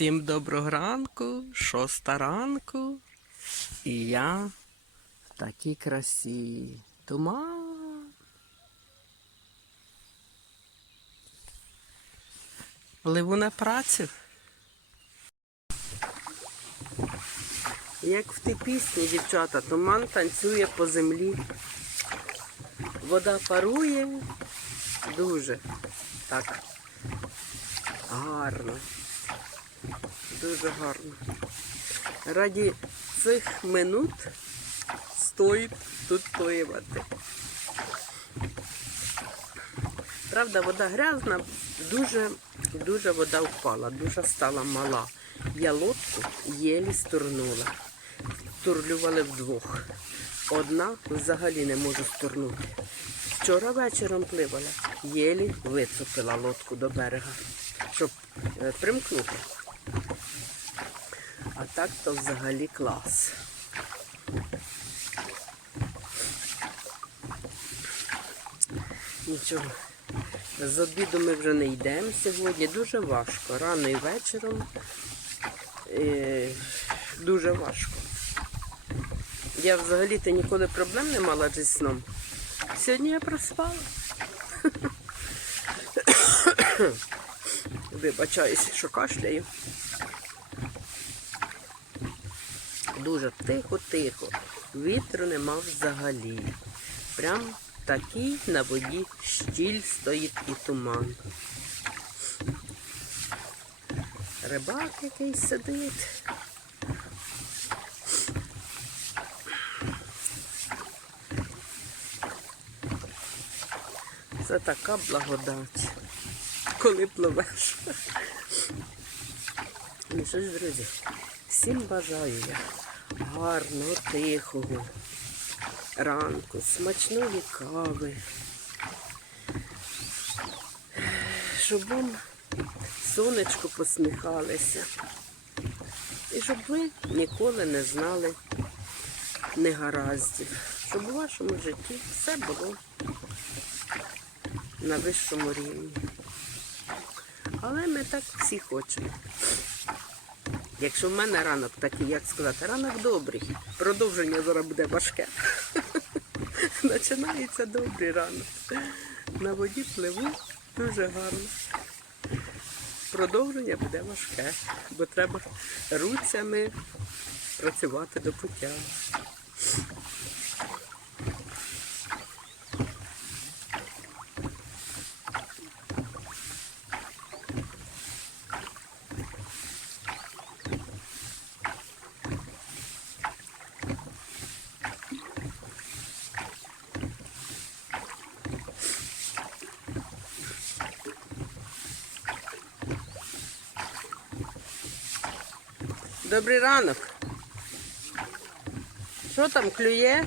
Всім доброго ранку, шоста ранку. І я в такій красі. Туман. Пливу на працю. Як в тій пісні, дівчата, туман танцює по землі. Вода парує дуже так гарно. Дуже гарно. Раді цих минут стоїть тут пливати. Правда, вода грязна, дуже, дуже вода впала, дуже стала мала. Я лодку єлі стурнула. Турлювали вдвох. Одна взагалі не можу стурнути. Вчора вечором пливала, єлі вицепила лодку до берега, щоб е, примкнути. А так то взагалі клас. Нічого. З обіду ми вже не йдемо сьогодні. Дуже важко. Рано і вечором. Е, дуже важко. Я взагалі-то ніколи проблем не мала зі сном. Сьогодні я проспала. Вибачаюсь, що кашляю. Дуже тихо-тихо. Вітру нема взагалі. Прям такий на воді щіль стоїть і туман. Рибак якийсь сидить. Це така благодать, коли пливеш. Ну що ж, друзі, всім бажаю я гарного, тихого ранку, смачної кави, щоб вам сонечко посміхалося. І щоб ви ніколи не знали негараздів, щоб у вашому житті все було на вищому рівні. Але ми так всі хочемо. Якщо в мене ранок такий, як сказати, ранок добрий, продовження зараз буде важке. Починається добрий ранок. На воді пливу дуже гарно. Продовження буде важке, бо треба руцями працювати до пуття. Добрий ранок. Що там клює?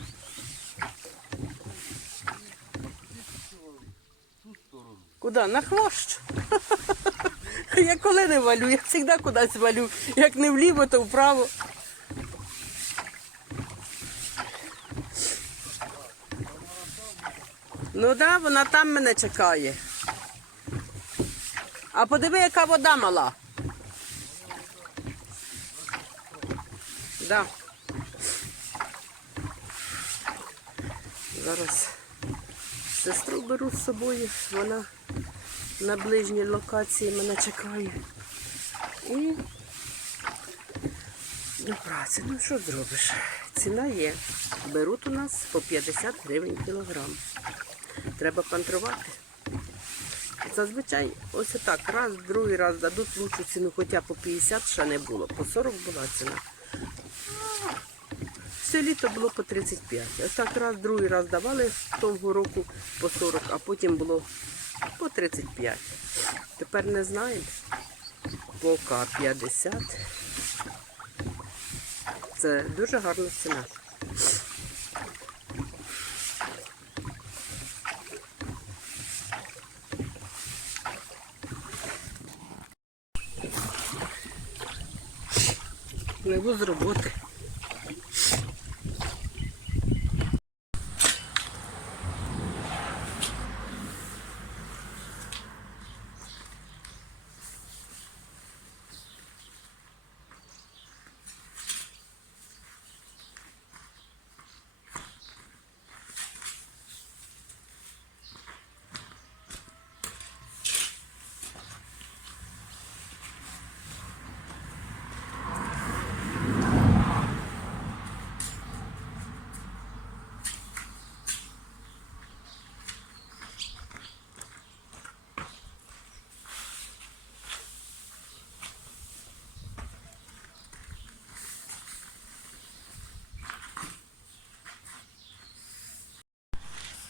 Куди? На хвощ. Я коли не валю, я завжди кудись валю. Як не вліво, то вправо. Ну так, да, вона там мене чекає. А подиви, яка вода мала. Да. Зараз сестру беру з собою, вона на ближній локації мене чекає. І до праці. Ну що зробиш? Ціна є. Беруть у нас по 50 гривень кілограм. Треба пантрувати. Зазвичай ось так, раз, другий раз дадуть лучшу ціну, хоча по 50 ще не було. По 40 була ціна. Все літо було по 35. Ось так раз, другий раз давали того року по 40, а потім було по 35. Тепер не знаємо. Поки 50. Це дуже гарна ціна. Пливу з роботи.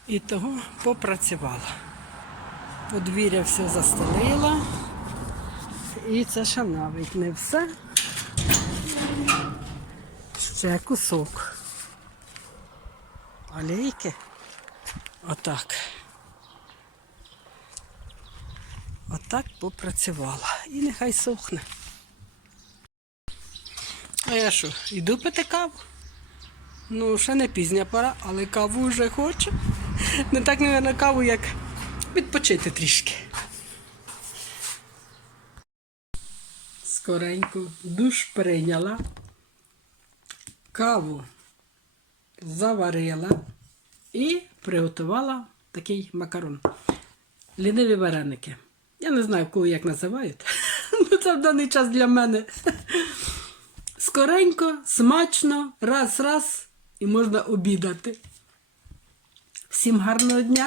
І того попрацювала. Подвір'я все застелила. І це ще навіть не все. Ще кусок. Алейки. Отак. Отак попрацювала. І нехай сохне. А я що, йду пити каву? Ну, ще не пізня пора, але каву вже хочу. Не так, мабуть, каву, як відпочити трішки. Скоренько душ прийняла, каву заварила і приготувала такий макарон. Ліниві вареники. Я не знаю, кого як називають. Ну, це в даний час для мене. Скоренько, смачно, раз-раз і можна обідати. Всім гарного дня!